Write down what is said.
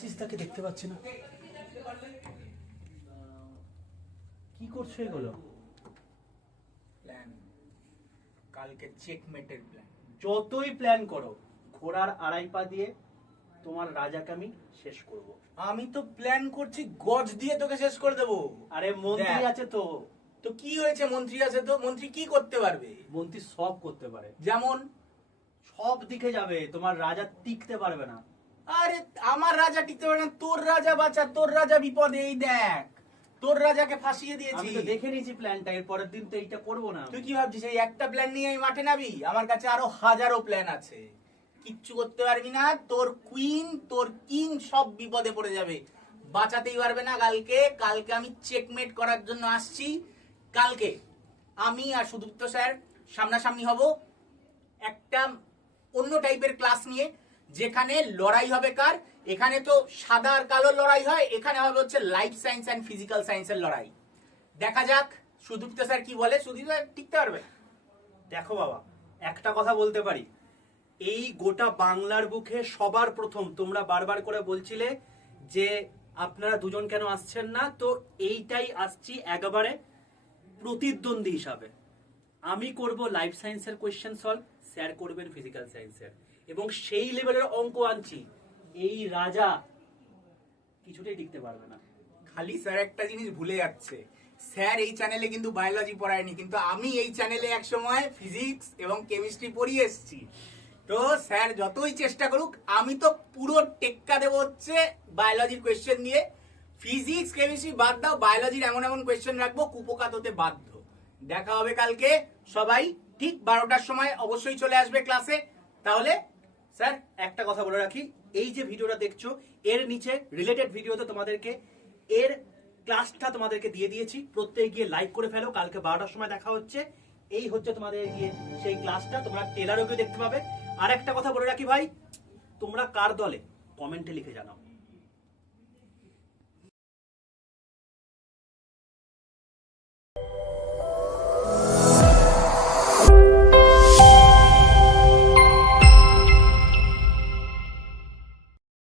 আশিসদাকে দেখতে পাচ্ছি না, কি করছো এগুলো? প্ল্যান, কালকে চেকমেটের প্ল্যান। যতই প্ল্যান করো, ঘোড়ার আড়াই পা দিয়ে তোমার রাজাকে আমি শেষ করব। আমি তো প্ল্যান করছি গজ দিয়ে তোকে শেষ করে দেবো। আরে মন্ত্রী দেখ। আছে তো। তো কি হয়েছে, মন্ত্রী আছে তো, মন্ত্রী কি করতে পারবে? মন্ত্রী সব করতে পারে, যেমন সব দিকে যাবে, তোমার রাজা টিকতে পারবে না। আরে আমার রাজা টিকতে পারে না, তোর রাজা বাঁচা, তোর রাজা বিপদে। এই দেখ, তোর রাজাকে ফাঁসিয়ে দিয়েছি। আমি তো দেখে নিয়েছি প্ল্যানটা, এর পরের দিন তো এইটা করবো না। তুই কি ভাবছিস এই একটা প্ল্যান নিয়ে আমি মাঠে নামি? আমার কাছে আরো হাজারো প্ল্যান আছে, কিচ্ছু করতে পারবি না। তোর কুইন, তোর কিং সব বিপদে পড়ে যাবে, বাঁচাতেই পারবে না। কালকে কালকে আমি চেকমেট করার জন্য আসছি। কালকে আমি আর সুদীপ্ত স্যার সামনাসামনি হব একটা অন্য টাইপের ক্লাস নিয়ে, যেখানে লড়াই হবে কার, এখানে তো সাদা আর কালো লড়াই হয়, এখানে হবে হচ্ছে লাইফ সায়েন্স অ্যান্ড ফিজিক্যাল সায়েন্সের লড়াই। দেখা যাক সুদীপ্ত স্যার কি বলে। সুদীপ্ত স্যার টিকতে পারবে? দেখো বাবা, একটা কথা বলতে পারি, এই গোটা বাংলার বুকে সবার প্রথম তোমরা বারবার করে বলছিলে যে আপনারা দুজন কেন আসছেন না, তো এইটাই আসছি একেবারে প্রতিদ্বন্দ্বী হিসাবে। আমি করব লাইফ সায়েন্সের কোয়েশ্চেন সলভ, স্যার করবেন ফিজিক্যাল সায়েন্সের, এবং সেই লেভেলের অঙ্ক আনছি, এই রাজা কিছুতেই টিকতে পারবে না। খালি স্যার একটা জিনিস ভুলে যাচ্ছে, স্যার এই চ্যানেলে কিন্তু বায়োলজি পড়ায়নি, কিন্তু আমি এই চ্যানেলে একসময় ফিজিক্স এবং কেমিস্ট্রি পড়িয়ে এসেছি। তো স্যার যতই চেষ্টা করুক, আমি তো পুরো টেক্কা দেবো হচ্ছে বায়োলজির কোয়েশ্চেন দিয়ে। ফিজিক্স কেমিস্ট্রি বাদ দাও, বায়োলজির এমন এমন কোয়েশ্চেন রাখবো কুপোকাত হতে বাধ্য। দেখা হবে কালকে, সবাই ঠিক 12টার সময় অবশ্যই চলে আসবে ক্লাসে। তাহলে স্যার একটা কথা বলে রাখি, এই যে ভিডিওটা দেখছো এর নিচে রিলেটেড ভিডিওতে তোমাদেরকে এর ক্লাসটা তোমাদেরকে দিয়ে দিয়েছি, প্রত্যেক গিয়ে লাইক করে ফেলো। কালকে 12টার সময় দেখা হচ্ছে। এই হচ্ছে তোমাদের গিয়ে সেই ক্লাসটা, তোমরা টেলারও দেখতে পাবে। আর একটা কথা বলে রাখি ভাই, তোমরা কার দলে কমেন্টে লিখে জানাও।